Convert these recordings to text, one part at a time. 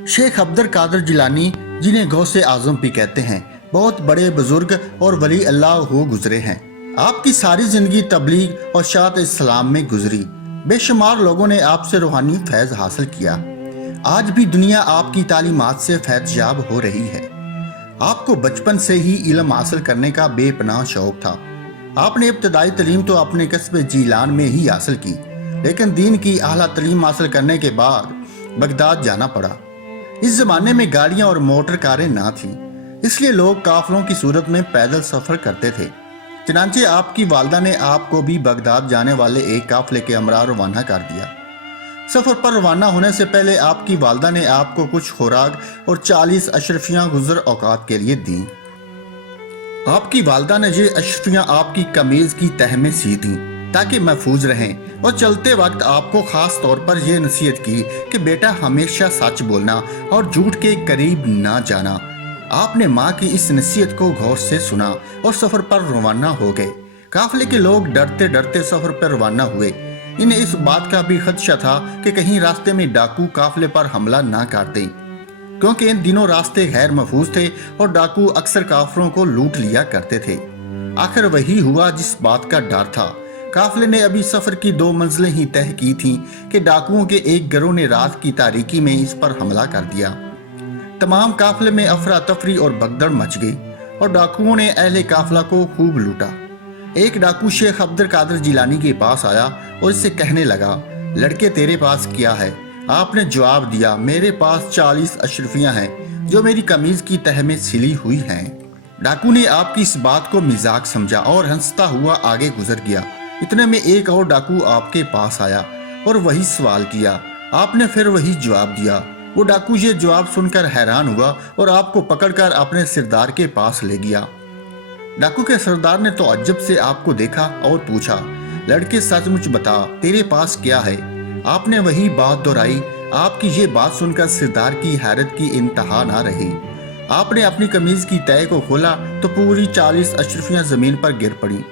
शेख अब्दुल कादिर जिलानी, जिन्हें गौसे आजम भी कहते हैं, बहुत बड़े बुजुर्ग और वली अल्लाह हो गुजरे हैं। आपकी सारी जिंदगी तबलीग और शात इस्लाम में गुजरी। बेशुमार लोगों ने आपसे रूहानी फैज़ हासिल किया। आज भी दुनिया आपकी तालीमात से फैज़याब हो रही है। आपको बचपन से ही इल्म हासिल करने का बेपनाह शौक था। आपने इब्तदाई तलीम तो अपने कस्बे जीलान में ही हासिल की, लेकिन दीन की आला तलीम हासिल करने के बाद बगदाद जाना पड़ा। इस जमाने में गाड़ियां और मोटर कारें ना थीं, इसलिए लोग काफिलों की सूरत में पैदल सफर करते थे। चनांचे आपकी वालदा ने आपको भी बगदाद जाने वाले एक काफिले के हमरा रवाना कर दिया। सफर पर रवाना होने से पहले आपकी वालदा ने आपको कुछ खुराक और 40 अशरफियां गुजर औकात के लिए दी। आपकी वालदा ने ये अशरफियां आपकी कमीज की तह में सी दी ताकि महफूज रहें, और चलते वक्त आपको खास तौर पर यह नसीहत की कि बेटा हमेशा सच बोलना और झूठ के करीब ना जाना। आपने माँ की इस नसीहत को गौर से सुना और सफर पर रवाना हो गए। काफिले के लोग डरते डरते सफर पर रवाना हुए। इन्हें इस बात का भी खदशा था कि कहीं रास्ते में डाकू काफिले पर हमला ना कर दें, क्योंकि इन दिनों रास्ते गैर महफूज थे और डाकू अक्सर काफिलों को लूट लिया करते थे। आखिर वही हुआ जिस बात का डर था। काफिले ने अभी सफर की 2 मंजिलें ही तय की थीं कि डाकुओं के एक गिरोह ने रात की तारीकी में इस पर हमला कर दिया। तमाम काफिले में अफरा तफरी और भगदड़ मच गई और डाकुओं ने अहले काफिला को खूब लूटा। एक डाकू शेख अब्दुल कादिर जिलानी के पास आया और इससे कहने लगा, लड़के तेरे पास क्या है? आपने जवाब दिया, मेरे पास 40 अशरफियां हैं जो मेरी कमीज की तह में सिली हुई हैं। डाकू ने आपकी इस बात को मजाक समझा और हंसता हुआ आगे गुजर गया। इतने में एक और डाकू आपके पास आया और वही सवाल किया। आपने फिर वही जवाब दिया। वो डाकू ये जवाब सुनकर हैरान हुआ और आपको पकड़कर अपने सरदार के पास ले गया। डाकू के सरदार ने तो अज्जब से आपको देखा और पूछा, लड़के सचमुच बता, तेरे पास क्या है? आपने वही बात दोहराई। आपकी ये बात सुनकर सरदार की हैरत की इंतहा ना रही। आपने अपनी कमीज की तह को खोला तो पूरी 40 अशरफियां जमीन पर गिर पड़ी।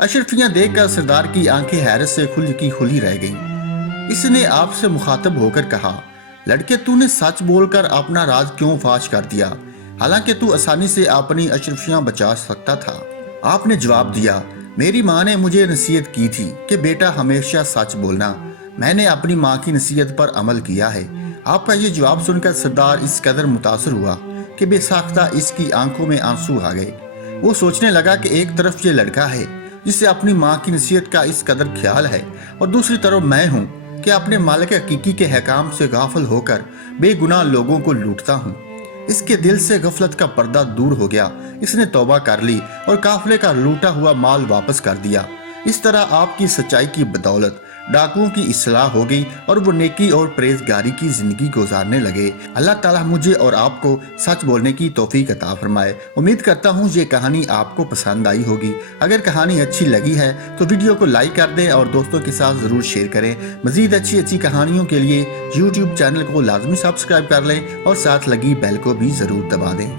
अशरफियां देखकर सरदार की आंखें हैरत से खुली की खुली रह गईं। इसने आपसे मुखातब होकर कहा, लड़के तूने सच बोलकर अपना राज क्यों फाश कर दिया, हालांकि तू आसानी से अपनी अशरफियां बचा सकता था। आपने जवाब दिया, मेरी माँ ने मुझे नसीहत की थी कि बेटा हमेशा सच बोलना। मैंने अपनी माँ की नसीहत पर अमल किया है। आपका ये जवाब सुनकर सरदार इस कदर मुतासर हुआ कि बेसाख्ता इसकी आंखों में आंसू आ गए। वो सोचने लगा कि एक तरफ ये लड़का है जिसे अपनी माँ की नसीहत का इस कदर ख्याल है, और दूसरी तरफ मैं हूँ कि अपने मालिक हकीकी के हकाम से गाफिल होकर बेगुनाह लोगों को लूटता हूँ। इसके दिल से गफलत का पर्दा दूर हो गया। इसने तौबा कर ली और काफिले का लूटा हुआ माल वापस कर दिया। इस तरह आपकी सच्चाई की बदौलत डाकुओं की इस्लाह हो गई और वो नेकी और परहेजगारी की जिंदगी गुजारने लगे। अल्लाह ताला मुझे और आपको सच बोलने की तौफीक अता फरमाए। उम्मीद करता हूँ ये कहानी आपको पसंद आई होगी। अगर कहानी अच्छी लगी है तो वीडियो को लाइक कर दें और दोस्तों के साथ ज़रूर शेयर करें। मज़ीद अच्छी कहानियों के लिए यूट्यूब चैनल को लाजमी सब्सक्राइब कर लें और साथ लगी बेल को भी ज़रूर दबा दें।